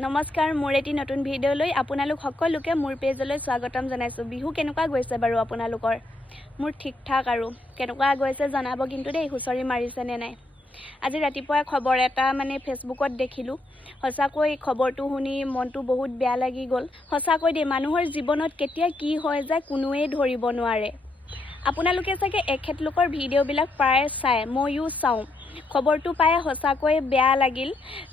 নমস্কাৰ, মোৰ এটি নতুন ভিডিঅ'লৈ আপোনালোক সকলোকে মোৰ পেজলৈ স্বাগতম জনাইছোঁ। বিহু কেনেকুৱা গৈছে বাৰু আপোনালোকৰ? মোৰ ঠিক ঠাক আৰু কেনেকুৱা গৈছে জনাব কিন্তু দেই, হুঁচৰি মাৰিছেনে নাই। আজি ৰাতিপুৱাই খবৰ এটা ফেচবুকত দেখিলোঁ। সঁচাকৈ খবৰটো শুনি মনটো বহুত বেয়া লাগি গ'ল। সঁচাকৈ দেই, মানুহৰ জীৱনত কেতিয়া কি হৈ যায় কোনোৱেই ধৰিব নোৱাৰে। আপোনালোকে চাগে এখেতলোকৰ ভিডিঅ'বিলাক প্ৰায় চায়, ময়ো চাওঁ। খবৰটো পাই সঁচাকৈ বেয়া লাগিল।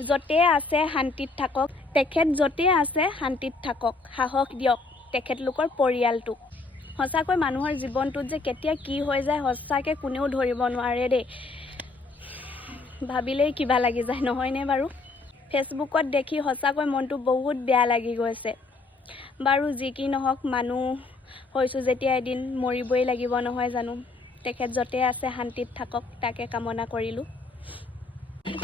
য'তে আছে শান্তিত থাকক, তেখেত য'তে আছে শান্তিত থাকক, সাহস দিয়ক তেখেতলোকৰ পৰিয়ালটোক। সঁচাকৈ মানুহৰ জীৱনটোত যে কেতিয়া কি হৈ যায় সঁচাকৈ কোনেও ধৰিব নোৱাৰে দেই। ভাবিলেই কিবা লাগি যায়, নহয়নে বাৰু? ফেচবুকত দেখি সঁচাকৈ মনটো বহুত বেয়া লাগি গৈছে। বাৰু যি কি নহওক, মানুহ হৈছোঁ যেতিয়া এদিন মৰিবই লাগিব নহয় জানো। তেখেত য'তে আছে শান্তিত থাকক, তাকে কামনা কৰিলোঁ।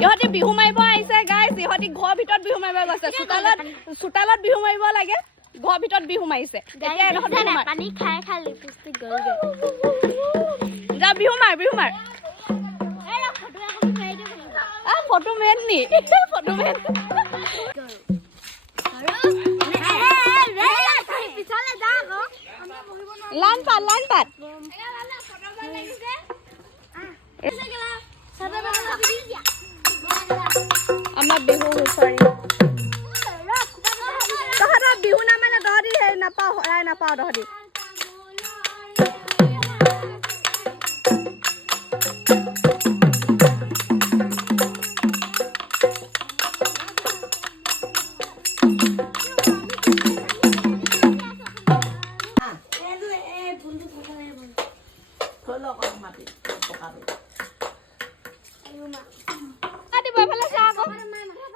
ইহঁতি বিহু মাৰিব আহিছে গাইছ, ইহঁতি ঘৰৰ ভিতৰত বিহু মাৰিব গৈছে। চোতালত বিহু মাৰিব লাগে, ঘৰৰ ভিতৰত বিহু মাৰিছে। পানী খাই খাই লিপষ্টিক গ'লগে। যা বিহু মাৰ, বিহু মাৰ। ফটো মেন নি? ফটো মেন। লাইন পাত, লাইন পাত। আমাৰ বিহু হুঁচৰি। তহঁতৰ বিহু নামানে, তহঁতি হেৰি নাপাওঁ, শৰাই নাপাওঁ তহঁতি।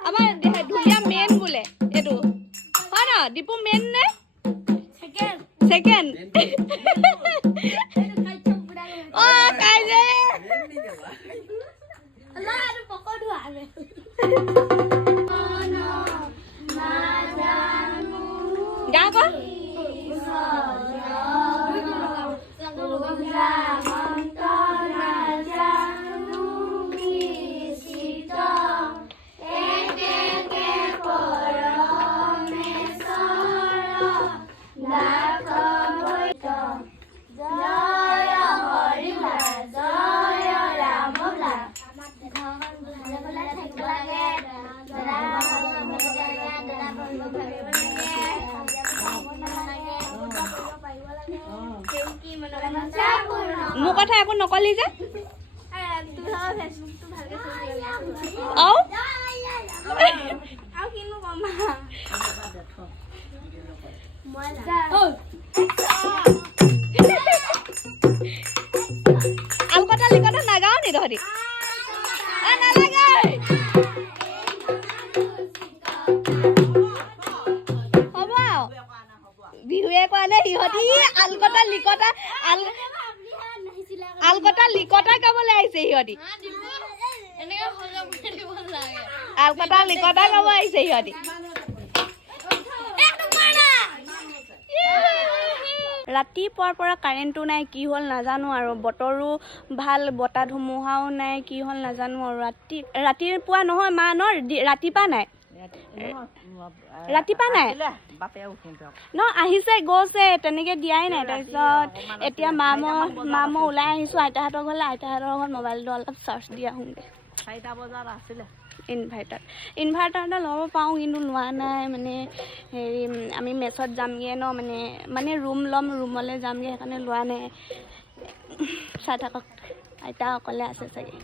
আমাৰ ঢুলীয়া মেইন বোলে এইটো হয় ন? দীপু মেইন নে ছেকেণ্ড? অ কাইলে গা ক মোৰ কথা একো নকলি যে। আলকটা লিকটা নাগাও নি তহঁতি? নালাগে হ'ব বিহুৱে কোৱা নাই সিহঁতি আলকটা লিকটা আলকটা লিকটা গাবলৈ আহিছে সিহঁতি। আলকটা লিকটা গাব আহিছে সিহঁতি। ৰাতিপুৱাৰ পৰা কাৰেণ্টটো নাই, কি হ'ল নাজানো আৰু। বতৰো ভাল, বতাহ ধুমুহাও নাই, কি হ'ল নাজানো আৰু। ৰাতিপুৱা নহয় মা ন, ৰাতিপুৱা নাই, ৰাতিপুৱা নাই ন, আহিছে গৈছে তেনেকে দিয়াই নাই। তাৰপিছত এতিয়া মা মই ওলাই আহিছোঁ আইতাহঁতৰ ঘৰলৈ। আইতাহঁতৰ ঘৰত মোবাইলটো অলপ চাৰ্জ দি আহোঁগৈ। 4টা বজাত আছিলে ইনভাৰ্টাৰ এটা ল'ব পাৰোঁ, কিন্তু লোৱা নাই। হেৰি আমি মেছত যামগৈ ন, ৰুম ল'ম, ৰুমলৈ যামগৈ, সেইকাৰণে লোৱা নাই। চাই থাকক, আইতা অকলে আছে চাগে।